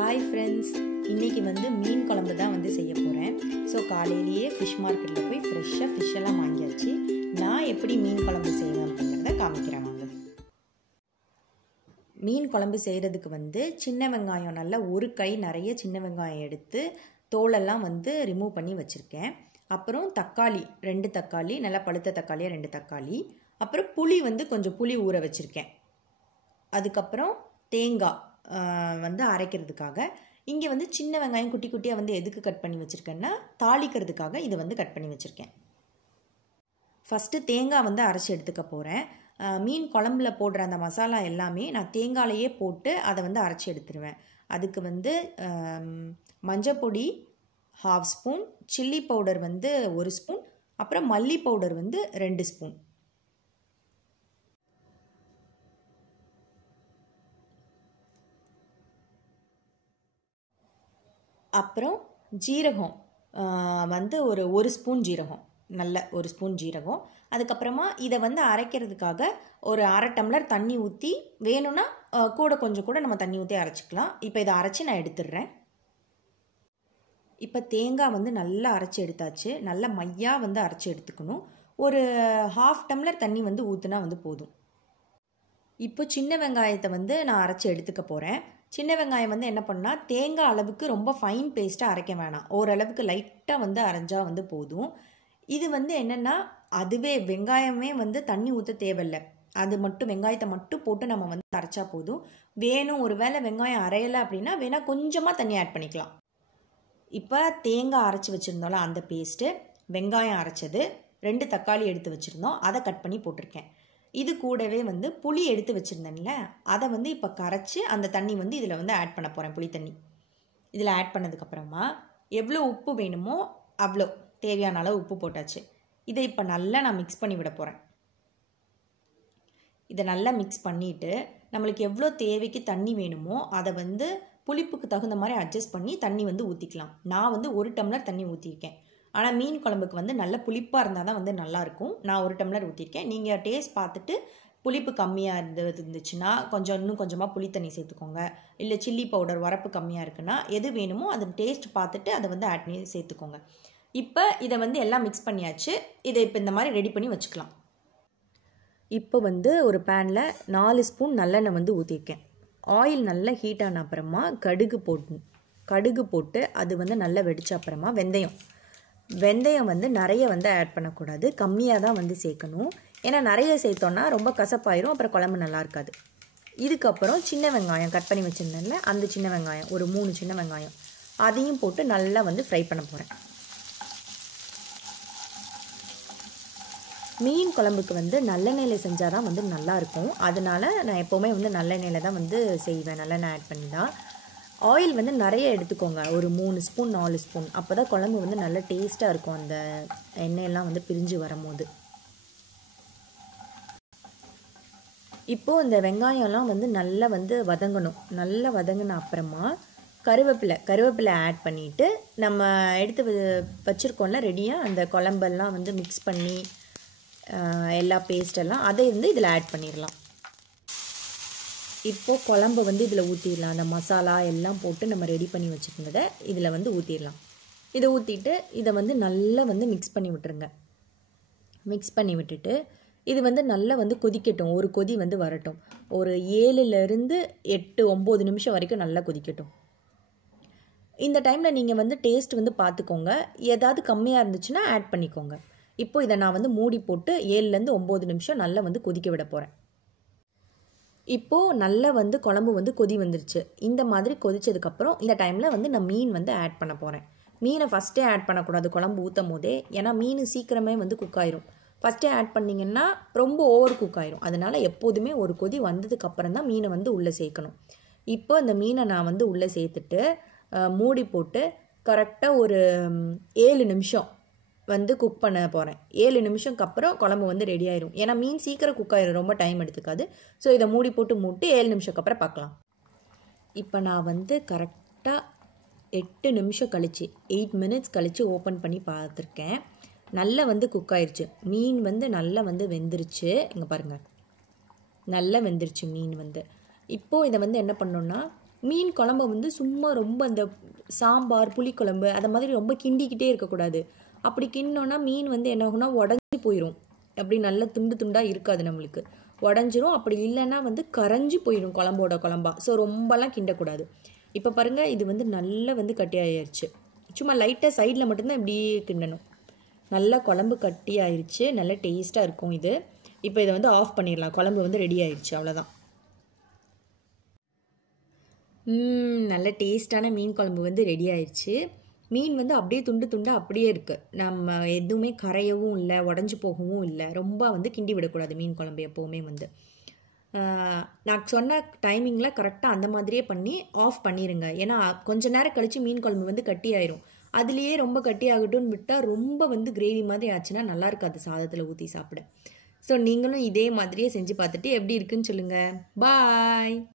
Hi friends, இன்றைக்கி மீன் குழம்பு தான் செய்ய போகிறேன். ஸோ காலையிலேயே ஃபிஷ் மார்க்கெட்டில் போய் ஃப்ரெஷ்ஷாக ஃபிஷ்ஷெல்லாம் வாங்கியாச்சு. நான் எப்படி மீன் குழம்பு செய்வேன் அப்படிங்கிறத காமிக்கிறேன். மீன் குழம்பு செய்கிறதுக்கு சின்ன வெங்காயம் நல்லா ஒரு கை நிறைய சின்ன வெங்காயம் எடுத்து தோலெல்லாம் ரிமூவ் பண்ணி வச்சுருக்கேன். அப்புறம் தக்காளி 2 தக்காளி, நல்லா பழுத்த தக்காளியாக 2 தக்காளி. அப்புறம் புளி கொஞ்சம் புளி ஊற வச்சுருக்கேன். அதுக்கப்புறம் தேங்காய் அரைக்கிறதுக்காக இங்கே சின்ன வெங்காயம் குட்டி குட்டியாக எதுக்கு கட் பண்ணி வச்சுருக்கேன்னா தாளிக்கிறதுக்காக இது கட் பண்ணி வச்சுருக்கேன். ஃபஸ்ட்டு தேங்காய் அரைச்சி எடுத்துக்க போகிறேன். மீன் குழம்புல போடுற அந்த மசாலா எல்லாமே நான் தேங்காயிலையே போட்டு அதை அரைச்சி எடுத்துருவேன். அதுக்கு மஞ்சப்பொடி 1/2 ஸ்பூன், சில்லி பவுடர் 1 ஸ்பூன், அப்புறம் மல்லி பவுடர் 2 ஸ்பூன். அப்புறம் ஜீரகம் ஒரு ஸ்பூன் ஜீரகம், நல்ல 1 ஸ்பூன் ஜீரகம். அதுக்கப்புறமா இதை அரைக்கிறதுக்காக ஒரு 1/2 டம்ளர் தண்ணி ஊற்றி, வேணும்னா கொஞ்சம் கூட நம்ம தண்ணி ஊற்றி அரைச்சிக்கலாம். இப்போ இதை அரைச்சி நான் எடுத்துடுறேன். இப்போ தேங்காய் நல்லா அரைச்சி எடுத்தாச்சு. நல்லா மையாக அரைச்சி எடுத்துக்கணும். ஒரு 1/2 டம்ளர் தண்ணி ஊற்றுனா போதும். இப்போ சின்ன வெங்காயத்தை நான் அரைச்சி எடுத்துக்க போகிறேன். சின்ன வெங்காயம் என்ன பண்ணால் தேங்காய் அளவுக்கு ரொம்ப ஃபைன் பேஸ்ட்டாக அரைக்க வேணாம். ஓரளவுக்கு லைட்டாக அரைஞ்சால் போதும். இது என்னென்னா அதுவே வெங்காயமே தண்ணி ஊற்ற தேவையில்லை. அது மட்டும் வெங்காயத்தை மட்டும் போட்டு நம்ம அரைச்சா போதும். வேணும் ஒரு வேளை வெங்காயம் அரையலை அப்படின்னா வேணால் கொஞ்சமாக தண்ணி ஆட் பண்ணிக்கலாம். இப்போ தேங்காய் அரைச்சி வச்சுருந்தோம்ல அந்த பேஸ்ட்டு, வெங்காயம் அரைச்சது, 2 தக்காளி எடுத்து வச்சுருந்தோம், அதை கட் பண்ணி போட்டிருக்கேன். இது கூடவே புளி எடுத்து வச்சுருந்தேன்ல அதை இப்போ கரைச்சி அந்த தண்ணி இதில் ஆட் பண்ண போகிறேன். புளி தண்ணி இதில் ஆட் பண்ணதுக்கப்புறமா எவ்வளோ உப்பு வேணுமோ அவ்வளோ தேவையான அளவு உப்பு போட்டாச்சு. இதை இப்போ நல்லா நான் மிக்ஸ் பண்ணி விட போகிறேன். இதை நல்லா மிக்ஸ் பண்ணிவிட்டு நம்மளுக்கு எவ்வளோ தேவைக்கு தண்ணி வேணுமோ அதை புளிப்புக்கு தகுந்த மாதிரி அட்ஜஸ்ட் பண்ணி தண்ணி ஊற்றிக்கலாம். நான் 1 டம்ளர் தண்ணி ஊற்றிருக்கேன். ஆனால் மீன் குழம்புக்கு நல்ல புளிப்பாக இருந்தால் தான் நல்லாயிருக்கும். நான் 1 டம்ளர் ஊற்றிருக்கேன். நீங்கள் டேஸ்ட் பார்த்துட்டு புளிப்பு கம்மியாக இருந்துச்சுன்னா இன்னும் கொஞ்சமாக புளி தண்ணி சேர்த்துக்கோங்க. இல்லை சில்லி பவுடர் உரப்பு கம்மியாக இருக்குன்னா எது வேணுமோ அதை டேஸ்ட் பார்த்துட்டு அதை ஆட் பண்ணி சேர்த்துக்கோங்க. இப்போ இதை எல்லாம் மிக்ஸ் பண்ணியாச்சு. இதை இப்போ இந்த மாதிரி ரெடி பண்ணி வச்சுக்கலாம். இப்போ ஒரு பேனில் 4 ஸ்பூன் நல்லெண்ணெய் ஊற்றிருக்கேன். ஆயில் நல்லா ஹீட் ஆன அப்புறமா கடுகு போட்டு அது நல்லா வெடிச்ச அப்புறமா வெந்தயம் நிறைய ஆட் பண்ணக்கூடாது, கம்மியாக தான் சேர்க்கணும். ஏன்னா நிறைய சேர்த்தோன்னா ரொம்ப கசப்பாயிரும், அப்புறம் குழம்பு நல்லா இருக்காது. இதுக்கப்புறம் சின்ன வெங்காயம் கட் பண்ணி வச்சுருந்தேன்ல அந்த சின்ன வெங்காயம் ஒரு 3 சின்ன வெங்காயம் அதையும் போட்டு நல்லா ஃப்ரை பண்ண போகிறேன். மீன் குழம்புக்கு நல்லெண்ணெயில் செஞ்சால் தான் நல்லாயிருக்கும். அதனால் நான் எப்போவுமே நல்லெண்ணெயில் தான் செய்வேன். நல்லெண்ணெய் ஆட் பண்ணி தான். ஆயில் நிறைய எடுத்துக்கோங்க, ஒரு 3 ஸ்பூன் 4 ஸ்பூன். அப்போ தான் குழம்பு நல்ல டேஸ்ட்டாக இருக்கும் அந்த எண்ணெயெல்லாம் பிரிஞ்சு வரும்போது. இப்போது இந்த வெங்காயம்லாம் நல்லா வதங்கணும். நல்லா வதங்கின அப்புறமா கருவேப்பிலை ஆட் பண்ணிவிட்டு நம்ம எடுத்து வச்சுருக்கோம்ல ரெடியாக அந்த குழம்பெல்லாம் மிக்ஸ் பண்ணி எல்லா பேஸ்டெல்லாம் அதை இதில் ஆட் பண்ணிடலாம். இப்போது குழம்பு இதில் ஊற்றிடலாம். அந்த மசாலா எல்லாம் போட்டு நம்ம ரெடி பண்ணி வச்சுருந்ததை இதில் ஊற்றிடலாம். இதை ஊற்றிட்டு இதை நல்லா மிக்ஸ் பண்ணி விட்டுருங்க. மிக்ஸ் பண்ணி விட்டுட்டு இது நல்லா கொதிக்கட்டும். ஒரு கொதி வரட்டும். ஒரு 7லேருந்து 8 9 நிமிஷம் வரைக்கும் நல்லா கொதிக்கட்டும். இந்த டைமில் நீங்கள் டேஸ்ட் பார்த்துக்கோங்க. ஏதாவது கம்மியாக இருந்துச்சுன்னா ஆட் பண்ணிக்கோங்க. இப்போ இதை நான் மூடி போட்டு 7லேருந்து 9 நிமிஷம் நல்லா கொதிக்க விட போகிறேன். இப்போது நல்லா குழம்பு கொதி வந்துருச்சு. இந்த மாதிரி கொதிச்சதுக்கப்புறம் இந்த டைமில் நான் மீன் ஆட் பண்ண போகிறேன். மீனை ஃபஸ்ட்டே ஆட் பண்ணக்கூடாது குழம்பு ஊற்றும் போதே, ஏன்னா மீன் சீக்கிரமே குக் ஆயிரும். ஃபஸ்ட்டே ஆட் பண்ணிங்கன்னா ரொம்ப ஓவர் குக் ஆயிரும். அதனால் எப்போதுமே ஒரு கொதி வந்ததுக்கப்புறம் தான் மீனை உள்ளே சேர்க்கணும். இப்போ இந்த மீனை நான் உள்ளே சேர்த்துட்டு மூடி போட்டு கரெக்டாக ஒரு 7 நிமிஷம் குக் பண்ண போகிறேன். 7 நிமிஷம்க்கு அப்புறம் குழம்பு ரெடி ஆயிரும். ஏன்னா மீன் சீக்கிரம் குக் ஆயிரும், ரொம்ப டைம் எடுத்துக்காது. ஸோ இதை மூடி போட்டு 7 நிமிஷம்க்கு அப்புறம் பார்க்கலாம். இப்போ நான் கரெக்டாக 8 நிமிஷம் கழிச்சு 8 மினிட்ஸ் கழித்து ஓப்பன் பண்ணி பார்த்துருக்கேன். நல்லா குக் ஆயிடுச்சு. மீன் நல்லா வெந்துருச்சு. இங்கே பாருங்கள், நல்லா வெந்துருச்சு மீன். இப்போது இதை என்ன பண்ணோன்னா மீன் குழம்பை வந்து சும்மா ரொம்ப அந்த சாம்பார் புளிக்குழம்பு அதை மாதிரி ரொம்ப கிண்டிக்கிட்டே இருக்கக்கூடாது. அப்படி கிண்டினோன்னா மீன் வந்து என்ன ஆகும்னா உடஞ்சி போயிடும். அப்படி நல்ல துண்டு துண்டாக இருக்காது, நம்மளுக்கு உடஞ்சிரும். அப்படி இல்லைன்னா வந்து கரைஞ்சி போயிடும் குழம்போட குழம்பா. ஸோ ரொம்பலாம் கிண்டக்கூடாது. இப்போ பாருங்கள், இது வந்து நல்லா வந்து கட்டியாயிருச்சு. சும்மா லைட்டாக சைடில் மட்டும்தான் இப்படியே கிண்டணும். நல்லா குழம்பு கட்டி ஆயிடுச்சு. நல்லா டேஸ்ட்டாக இருக்கும் இது. இப்போ இதை வந்து ஆஃப் பண்ணிடலாம். குழம்பு வந்து ரெடி ஆயிடுச்சு, அவ்வளோதான். நல்ல டேஸ்ட்டான மீன் குழம்பு வந்து ரெடி ஆயிடுச்சு. மீன் வந்து அப்படியே துண்டு துண்டு அப்படியே இருக்குது. நம்ம எதுவுமே கரையவும் இல்லை, உடஞ்சி போகவும் இல்லை. ரொம்ப வந்து கிண்டி விடக்கூடாது மீன் குழம்பு எப்போவுமே வந்து. நான் சொன்ன டைமிங்கில் கரெக்டாக அந்த மாதிரியே பண்ணி ஆஃப் பண்ணிடுங்க. ஏன்னா கொஞ்ச நேரம் கழித்து மீன் குழம்பு வந்து கட்டி ஆயிரும். அதுலேயே ரொம்ப கட்டி ஆகட்டும்னு விட்டால் ரொம்ப வந்து கிரேவி மாதிரி ஆச்சுன்னா நல்லா இருக்காது சாதத்தில் ஊற்றி சாப்பிட. ஸோ நீங்களும் இதே மாதிரியே செஞ்சு பார்த்துட்டு எப்படி இருக்குன்னு சொல்லுங்கள். பாய்.